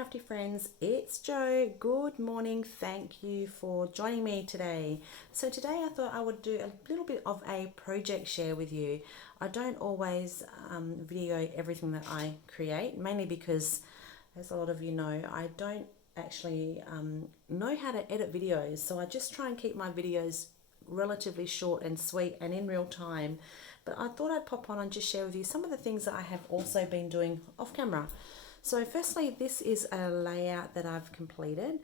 crafty friends, it's Jo. Good morning. Thank you for joining me today. So today I thought I would do a little bit of a project share with you. I don't always video everything that I create, mainly because, as a lot of you know, I don't actually know how to edit videos. So I just try and keep my videos relatively short and sweet and in real time. But I thought I'd pop on and just share with you some of the things that I have also been doing off camera. So firstly, this is a layout that I've completed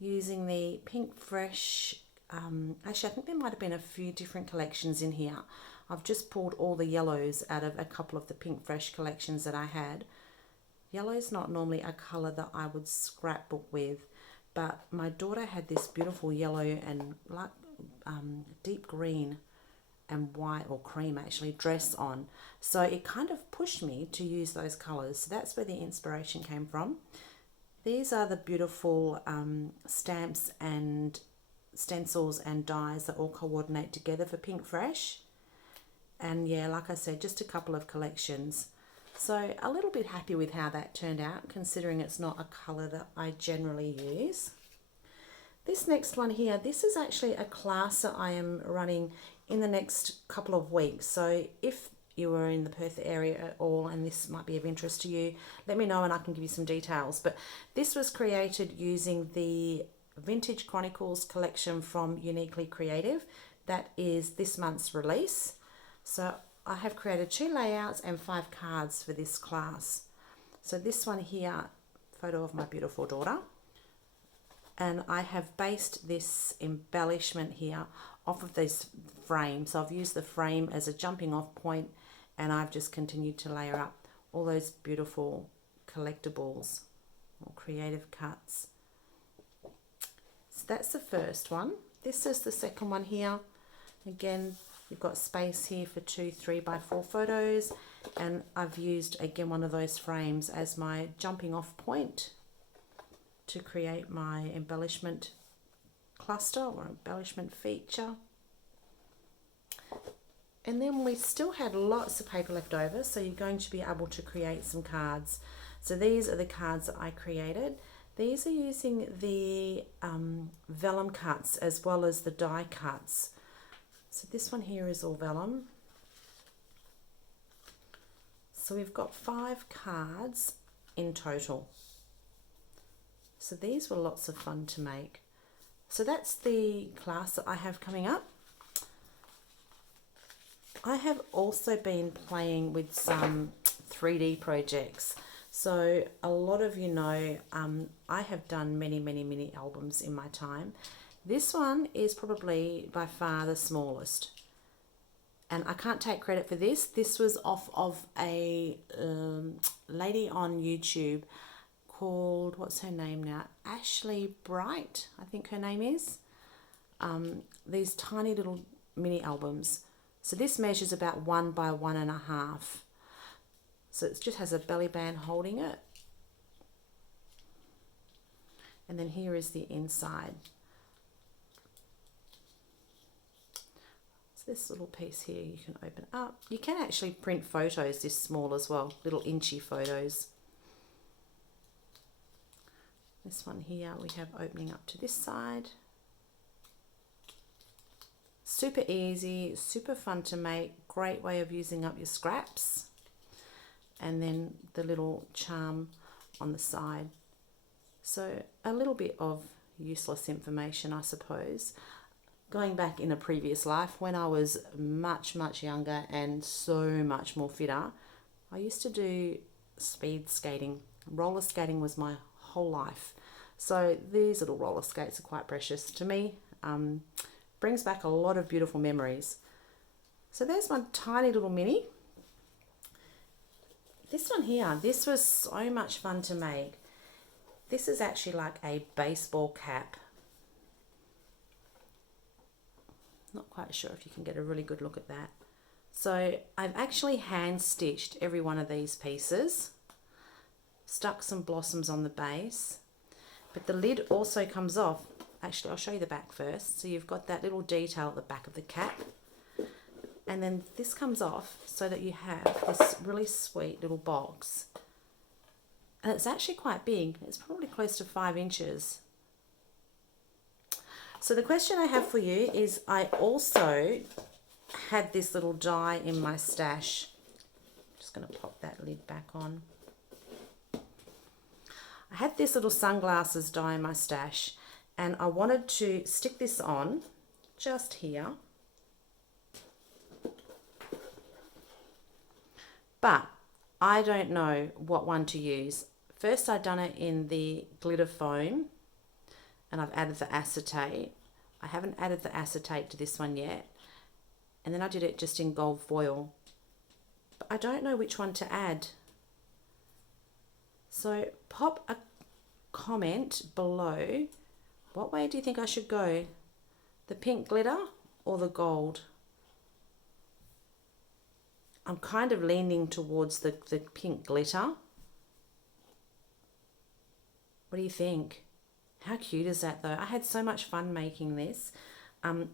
using the Pink Fresh. Actually, I think there might have been a few different collections in here. I've just pulled all the yellows out of a couple of the Pink Fresh collections that I had. Yellow is not normally a colour that I would scrapbook with, but my daughter had this beautiful yellow and like deep green and white, or cream actually, dress on. So it kind of pushed me to use those colours. So that's where the inspiration came from. These are the beautiful stamps and stencils and dies that all coordinate together for Pink Fresh. And yeah, like I said, just a couple of collections. So a little bit happy with how that turned out, considering it's not a colour that I generally use. This next one here, this is actually a class that I am running in the next couple of weeks. So if you are in the Perth area at all and this might be of interest to you, let me know and I can give you some details. But this was created using the Vintage Chronicles collection from Uniquely Creative. That is this month's release. So I have created 2 layouts and 5 cards for this class. So this one here, photo of my beautiful daughter. And I have based this embellishment here off of this frame. So I've used the frame as a jumping off point, and I've just continued to layer up all those beautiful collectibles or creative cuts. So that's the first one. This is the second one here. Again, you've got space here for 2 3x4 photos, and I've used again one of those frames as my jumping off point to create my embellishment cluster or embellishment feature. And then we still had lots of paper left over, so you're going to be able to create some cards. So these are the cards that I created. These are using the vellum cuts as well as the die cuts. So this one here is all vellum. So we've got 5 cards in total. So these were lots of fun to make. So that's the class that I have coming up. I have also been playing with some 3D projects. So a lot of you know I have done many albums in my time. This one is probably by far the smallest. And I can't take credit for this. This was off of a lady on YouTube called, what's her name now? Ashley Bright, I think her name is. These tiny little mini albums. So this measures about 1 by 1.5. So it just has a belly band holding it. And then here is the inside. So this little piece here you can open up. You can actually print photos this small as well, little inchy photos. This one here we have opening up to this side. Super easy, super fun to make, great way of using up your scraps. And then the little charm on the side. So a little bit of useless information, I suppose. Going back in a previous life when I was much younger and so much more fitter, I used to do speed skating. Roller skating was my whole life. So these little roller skates are quite precious to me. Brings back a lot of beautiful memories. So there's my tiny little mini. This one here, this was so much fun to make. This is actually like a baseball cap. Not quite sure if you can get a really good look at that. So I've actually hand stitched every one of these pieces. Stuck some blossoms on the base. But the lid also comes off. Actually, I'll show you the back first. So you've got that little detail at the back of the cap. And then this comes off so that you have this really sweet little box. And it's actually quite big. It's probably close to 5 inches. So the question I have for you is, I also had this little die in my stash. Just going to pop that lid back on. I had this little sunglasses die in my stash, and I wanted to stick this on just here. But I don't know what one to use. First I'd done it in the glitter foam, and I've added the acetate. I haven't added the acetate to this one yet. And then I did it just in gold foil. But I don't know which one to add. So pop a comment below. What way do you think I should go? The pink glitter or the gold? I'm kind of leaning towards the pink glitter. What do you think? How cute is that though? I had so much fun making this.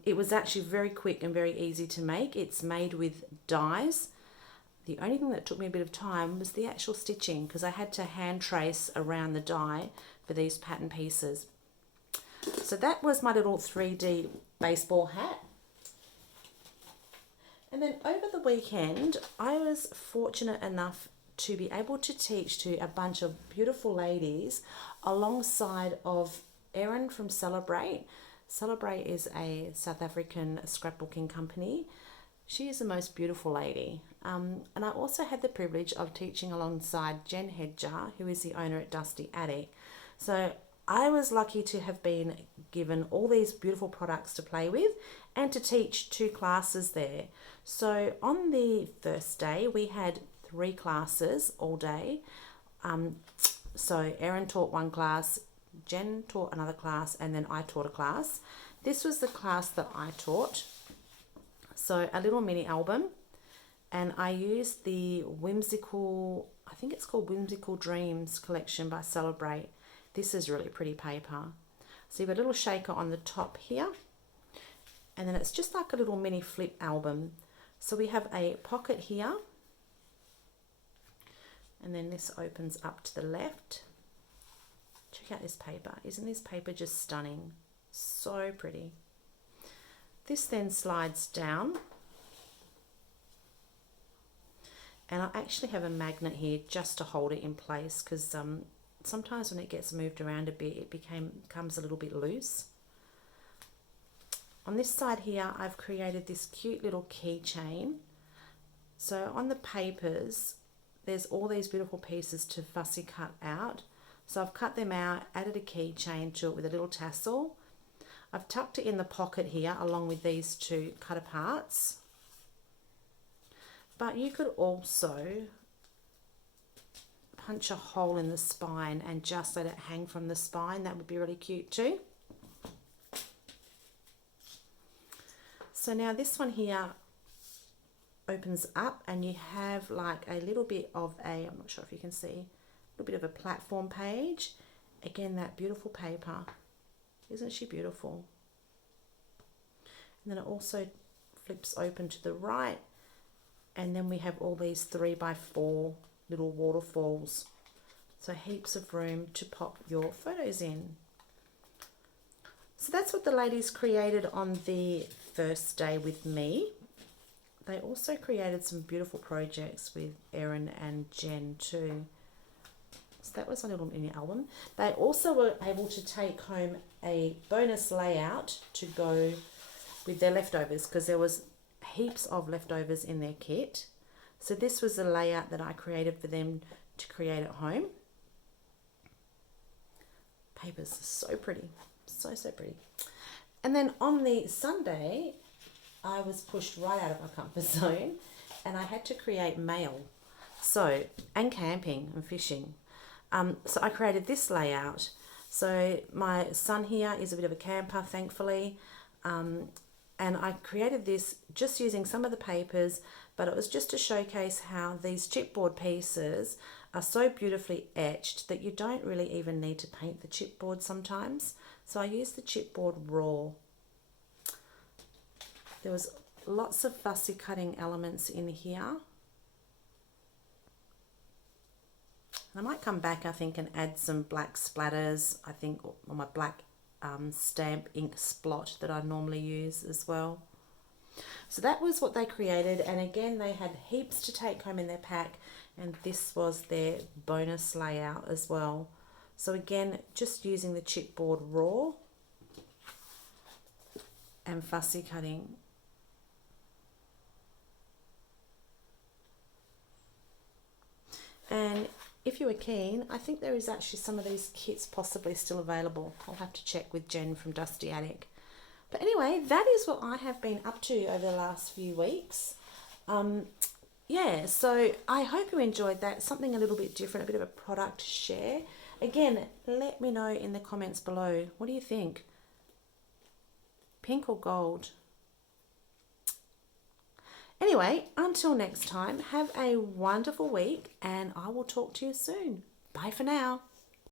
It was actually very quick and very easy to make. It's made with dies. The only thing that took me a bit of time was the actual stitching, because I had to hand trace around the die for these pattern pieces. So that was my little 3D baseball hat. And then over the weekend, I was fortunate enough to be able to teach to a bunch of beautiful ladies alongside of Erin from Celebrate. Celebrate is a South African scrapbooking company. She is the most beautiful lady. And I also had the privilege of teaching alongside Jen Hedger, who is the owner at Dusty Attic. So I was lucky to have been given all these beautiful products to play with and to teach 2 classes there. So on the first day, we had 3 classes all day. So Erin taught 1 class, Jen taught another class, and then I taught a class. This was the class that I taught. So a little mini album, and I used the Whimsical, I think it's called Whimsical Dreams collection by Celebrate. This is really pretty paper. So you've got a little shaker on the top here, and then it's just like a little mini flip album. So we have a pocket here, and then this opens up to the left. Check out this paper. Isn't this paper just stunning? So pretty. This then slides down, and I actually have a magnet here just to hold it in place, because sometimes when it gets moved around a bit, it becomes a little bit loose. On this side here, I've created this cute little keychain. So on the papers, there's all these beautiful pieces to fussy cut out. So I've cut them out, added a keychain to it with a little tassel. I've tucked it in the pocket here along with these 2 cut aparts. But you could also punch a hole in the spine and just let it hang from the spine. That would be really cute too. So now this one here opens up, and you have like a little bit of a, I'm not sure if you can see, a little bit of a platform page. Again, that beautiful paper. Isn't she beautiful? And then it also flips open to the right, and then we have all these 3x4 little waterfalls. So heaps of room to pop your photos in. So that's what the ladies created on the first day with me. They also created some beautiful projects with Erin and Jen too. So that was a little mini album. They also were able to take home a bonus layout to go with their leftovers, because there was heaps of leftovers in their kit. So this was the layout that I created for them to create at home. Papers are so pretty, so pretty. And then on the Sunday, I was pushed right out of my comfort zone, and I had to create mail. So, and camping and fishing. So I created this layout. So my son here is a bit of a camper, thankfully. And I created this just using some of the papers, but it was just to showcase how these chipboard pieces are so beautifully etched that you don't really even need to paint the chipboard sometimes. So I used the chipboard raw. There was lots of fussy cutting elements in here. I might come back, I think, and add some black splatters, I think, on my black stamp ink splot that I normally use as well. So that was what they created, and again they had heaps to take home in their pack, and this was their bonus layout as well. So again, just using the chipboard raw and fussy cutting. And if you were keen, I think there is actually some of these kits possibly still available. I'll have to check with Jen from Dusty Attic. But anyway, that is what I have been up to over the last few weeks. Yeah, so I hope you enjoyed that. Something a little bit different, a bit of a product share. Again, let me know in the comments below. What do you think? Pink or gold? Anyway, until next time, have a wonderful week and I will talk to you soon. Bye for now.